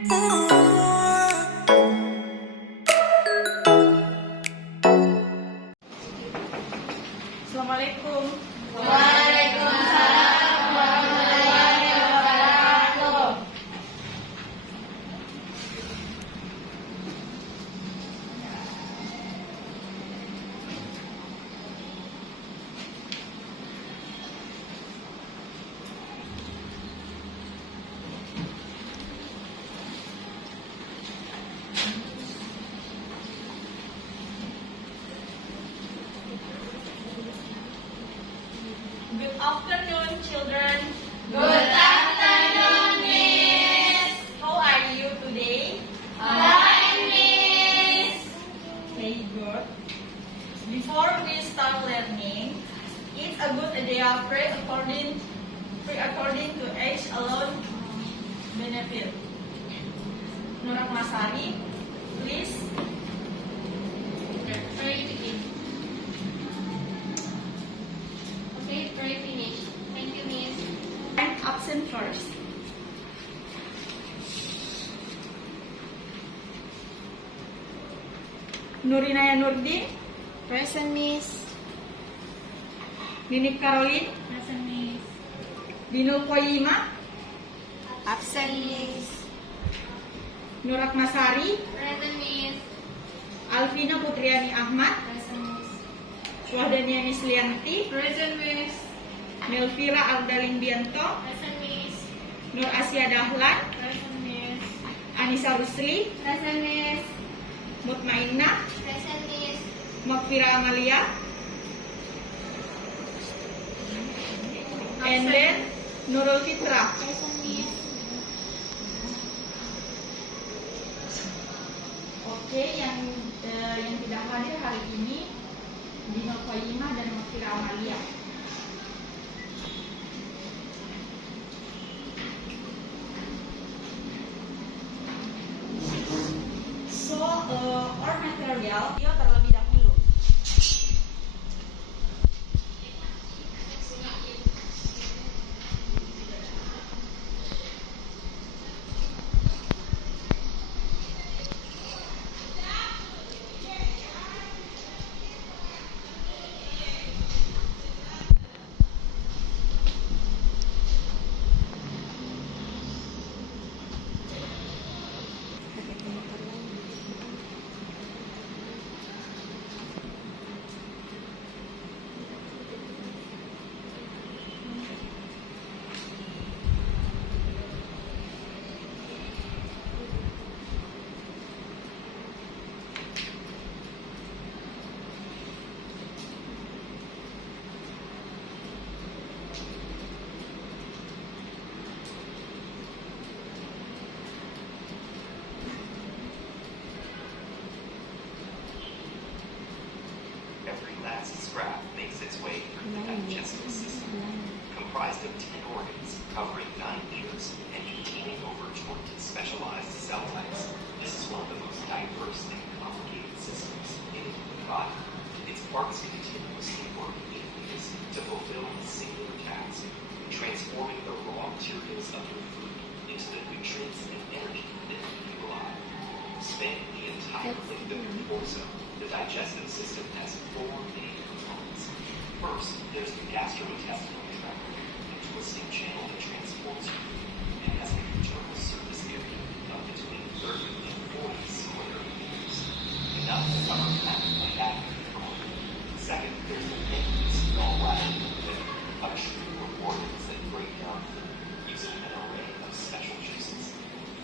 Assalamualaikum. Waalaikumsalam warahmatullahi wabarakatuh. Good afternoon, children. Good afternoon, Miss. How are you today? Fine, Miss. Okay, good. Before we start learning, it's a good idea pray according to age alone benefit. Nurak Masari, please. Pray begin. Okay, pray finish. Thank you, Miss. I'm absent first. Nurinaya Nurdin, Present, Miss. Ninik Caroline, Present, Miss. Binul Koyima, Absent, Miss. Nurak Masari, Present, Miss. Alvina Putriani Ahmad, Present, Miss. Wahdaniani Slianti, Present, Miss. Melvira Aldaling Bianto, Present, Miss. Nur Asia Dahlan, Present, Miss. Anissa Rusli, Present, Miss. Mutmainah, Present, Miss. Makfira Amalia, and then Nurul Fitra. Present, Miss. Oke, yang tidak hadir hari ini Binul Koyima dan Makfira Amalia. So, our material video terlebih dahulu. Every last scrap makes its way through the digestive system. Comprised of 10 organs, covering 9 years, and containing over 20 specialized cell types, this is one of the most diverse and complicated systems in the human body. Its parts continuously work in unison to fulfill a singular task, transforming the raw materials of your food into the nutrients and energy that keep you alive. Spanning the entire length of your torso, the digestive system has 4 main components. First, there's the gastrointestinal tract, a twisting channel that transports food and has an internal surface area of between 30 and 40 square meters. Enough to cover practically half of your body. Second, there's the pancreas, gallbladder, and liver, a trio of organs that break down food using an array of special juices.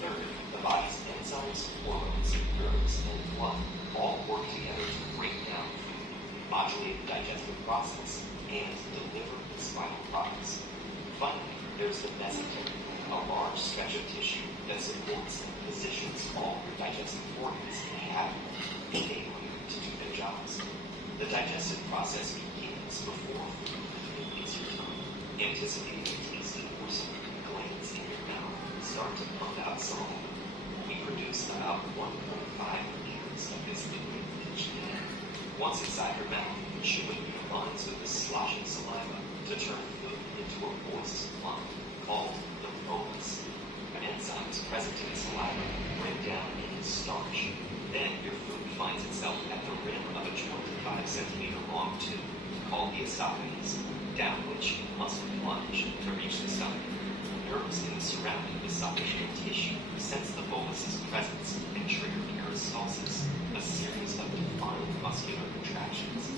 Third, the body's enzymes, hormones, nerves, and blood all work together to break down food, modulate the digestive process, and deliver its final products. Finally, there's the mesentery, a large stretch of tissue that supports and positions all your digestive organs in a habit, enabling you to do their jobs. The digestive process begins before food even hits your tongue, anticipating the tasty morsel. Glands in your mouth start to pump out saliva. We produce about 1.5 liters of this liquid each day. Once inside your mouth, chewing aligns with the sloshing saliva to turn food into a moist lump called the bolus. Enzymes present in the saliva centimeter long tube called the esophagus, down which it must plunge to reach the stomach. Nerves in the surrounding esophageal tissue sense the bolus's presence and trigger peristalsis, a series of defined muscular contractions.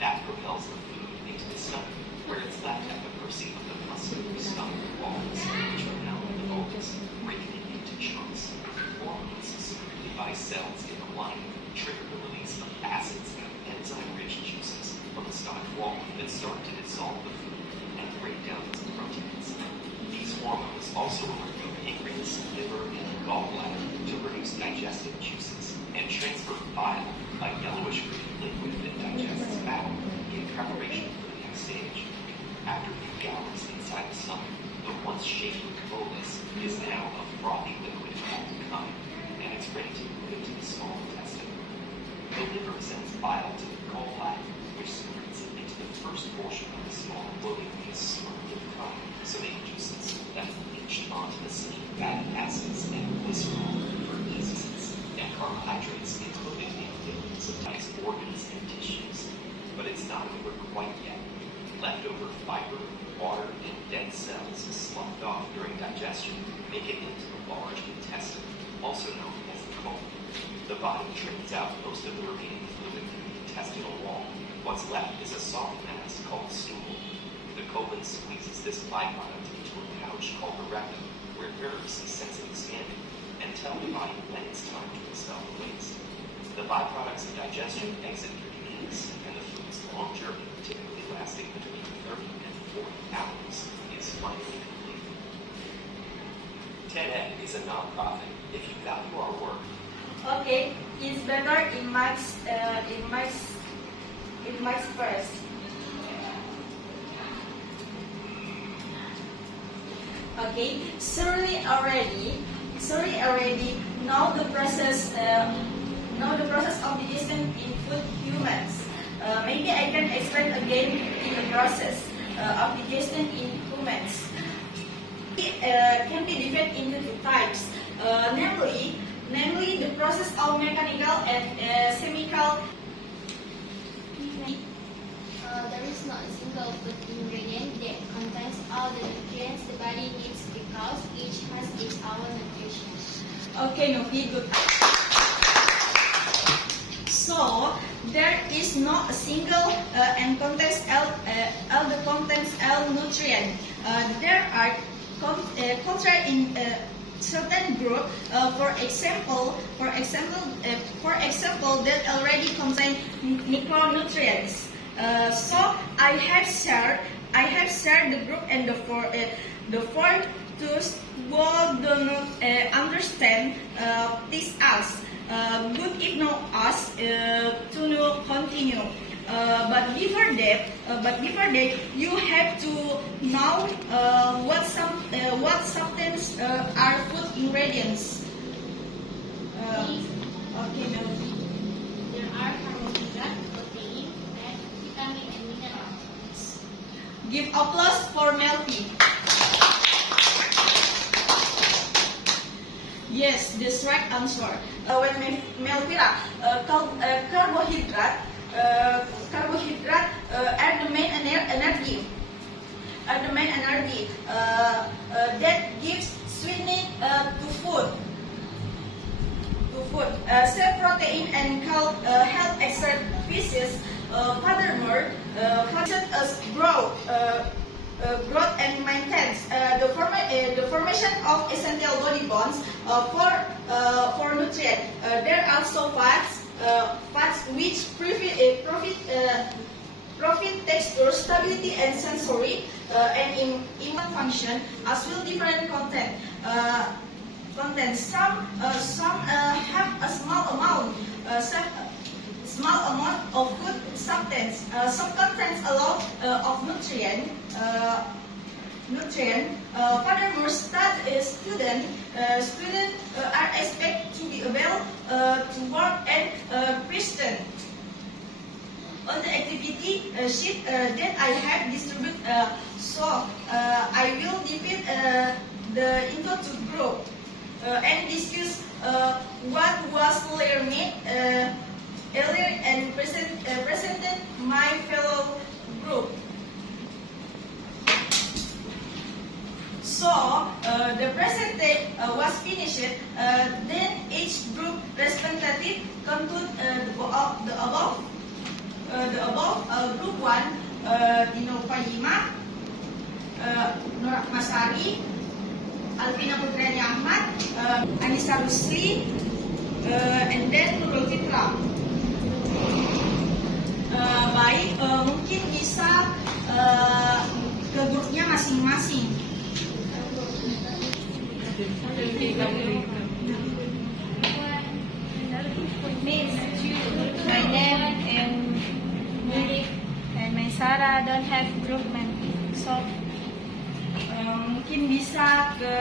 That propels the food into the stomach, where it's left at the mercy of the muscular stomach walls, which are now in the bolus, breaking it into chunks. Hormones secreted by cells in the lining trigger the release of acids and enzyme-rich juices from the stomach wall that start to dissolve the food and break down its proteins. These hormones also work the pancreas, liver, and gallbladder to produce digestive juices and transfer bile, a yellowish-green liquid that digests fat, in preparation for the next stage. After a few hours inside the stomach, the once shapely bolus is now a frothy liquid called chyme, and it's ready to move into the small intestine. The liver sends bile to the gallbladder, which secretes it into the first portion of the small glomerulus swarmed with chyme, so they juices that leach onto the city fatty acids and glycerol for easy sense, and carbohydrates included in millions of nice organs and tissues. But it's not over quite yet. Leftover fiber, water, and dead cells sloughed off during digestion make it into the large intestine, also known as the colon. The body drains out most of the remaining fluid through the intestinal wall. What's left is a soft mass called stool. The colon squeezes this byproduct into a pouch called the rectum, where nerves sense it expanding and tell the body when it's time to expel the waste. The byproducts of digestion exit through the anus, and the food's long journey, typically lasting between 30 and 40 hours, is finally complete. TED is a nonprofit. If you value our work, Okay, it's better in Max first. Okay, sorry already know the process of digestion in food humans. Maybe I can explain again in the process of digestion in humans. It can be divided into two types, namely the process of mechanical and chemical. There is not a single food ingredient that contains all the nutrients the body needs because each has its own nutrition. Okay, Novi, good. So there is not a single and contains all the contents all nutrient. There are contrary in certain group. For example, that already contain micronutrients. So I have shared the group and the four those who do not understand this as good if not us to know continue. But before that, you have to know what substance are food ingredients. Okay, Melody. There are carbohydrates, protein, fat, vitamin, and minerals. Give applause for Melody. Yes, that's right answer. When Melvira, carbohydrate are the main energy. That gives sweetening to food. Cell protein and help exert species. Furthermore, function as growth and maintains the formation of essential body bonds for nutrient. There are also fats which profit texture, stability, and sensory, and in immune function as well different content. Some have a small amount of food substance. Some contains a lot of nutrient. Furthermore, students are expected to be able to work and Christian. On the activity sheet that I have distributed, I will divide into two groups and discuss what was learned earlier and presented So the presentation was finished. Then each group representative conclude the above group 1, Dino Payima, Nur Masari, Alvina Putrani Ahmad, Anissa Rusli, and then Nurul Fitra. Baik, mungkin bisa ke grupnya masing-masing. My name and Juni and my Sarah don't have group man. So Mungkin bisa ke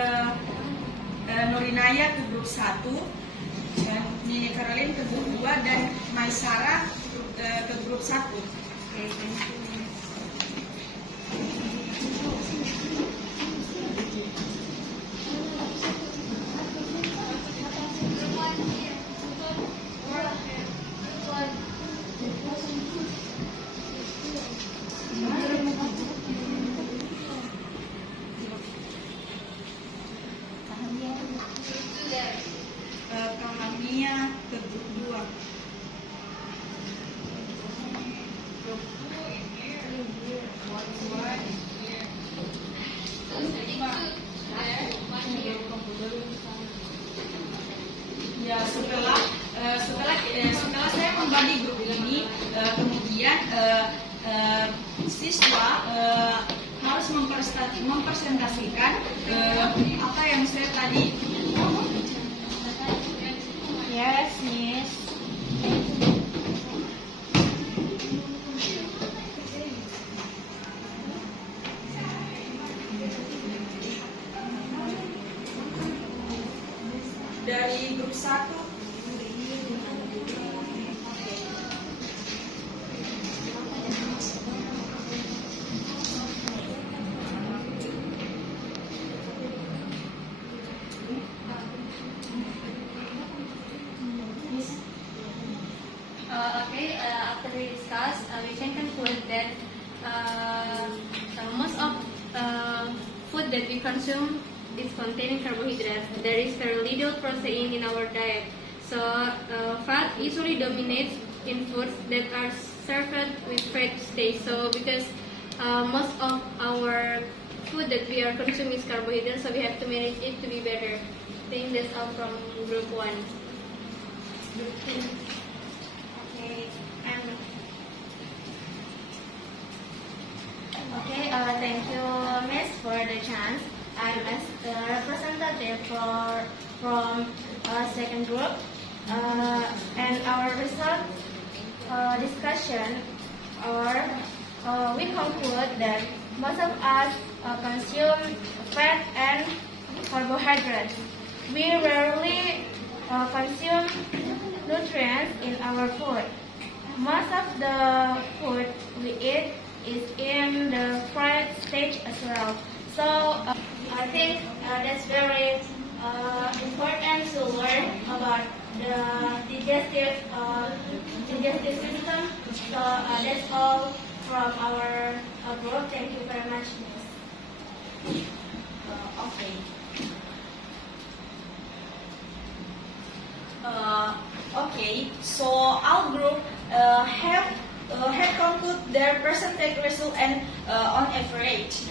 Nurinaya ke grup 1, dan Nini Caroline ke grup 2, dan Maisara ke grup 1. okay, thank you. Kahamia ke grup 2. Ya, setelah saya membagi grup ini, kemudian siswa harus mempresentasikan apa yang saya tadi. Yes, miss. Dari grup 1, After we discuss, we can conclude that most of food that we consume is containing carbohydrates. There is very little protein in our diet. So fat usually dominates in foods that are served with fat stage. So because most of our food that we are consuming is carbohydrates, so we have to manage it to be better. I think that's all from group 1. Okay, thank you, Miss, for the chance. I'm as the representative from second group, and our result discussion, we conclude that most of us consume fat and carbohydrates. We rarely consume nutrients in our food. Most of the food we eat is in the fried stage as well. So I think that's very important to learn about the digestive system. So that's all from our group. Thank you very much, Miss. Okay. Okay, so our group have concluded their percentage result, and on average,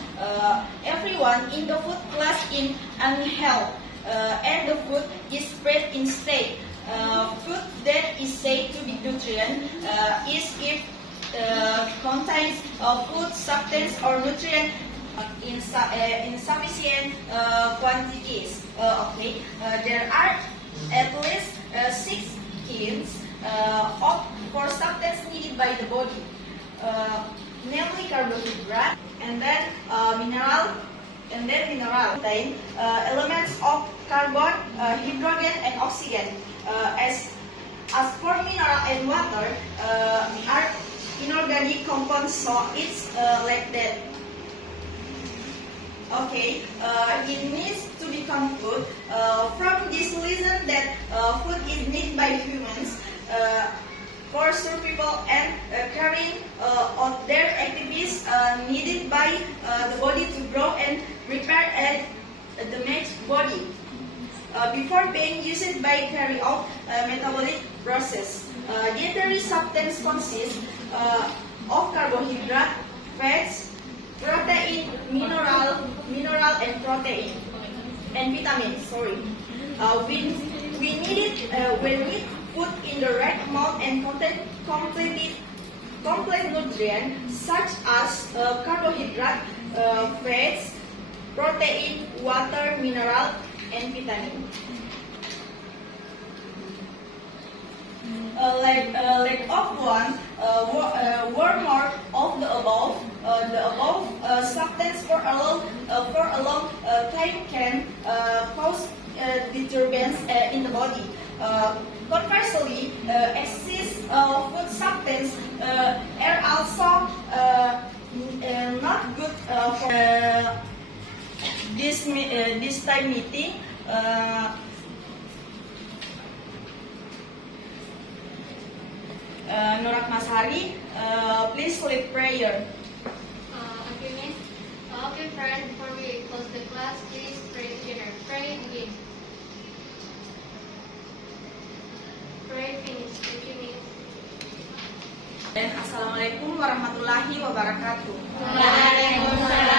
everyone in the food class in unhealth, and the food is spread in state. Food that is said to be nutrient is if contains food substance or nutrient in sufficient quantities. There are at least 6 kinds of four substance needed by the body, namely carbohydrate, and then mineral, contain elements of carbon, hydrogen, and oxygen. As for mineral and water, are inorganic compounds, so it's like that. Okay, it needs to be concluded from this lesson that food is needed by humans for survival and carrying out their activities needed by the body to grow and repair and produced by carry out metabolic process. Dietary substance consists of carbohydrate, fats, protein, mineral and protein and vitamins. Sorry. We need it when we put in the right amount and contain complex nutrients such as carbohydrate, fats, protein, water, mineral, and vitamin. Lack of one or more of the above substance for a long time can cause disturbance in the body. Conversely, excess food substance are also not good for this time meeting. Nurat Masari, please lead prayer. Okay, Miss. Okay, friends, before we close the class, please pray together. Pray again. Pray finish. Thank you, Miss. Dan Assalamualaikum warahmatullahi wabarakatuh. Waalaikumsalam.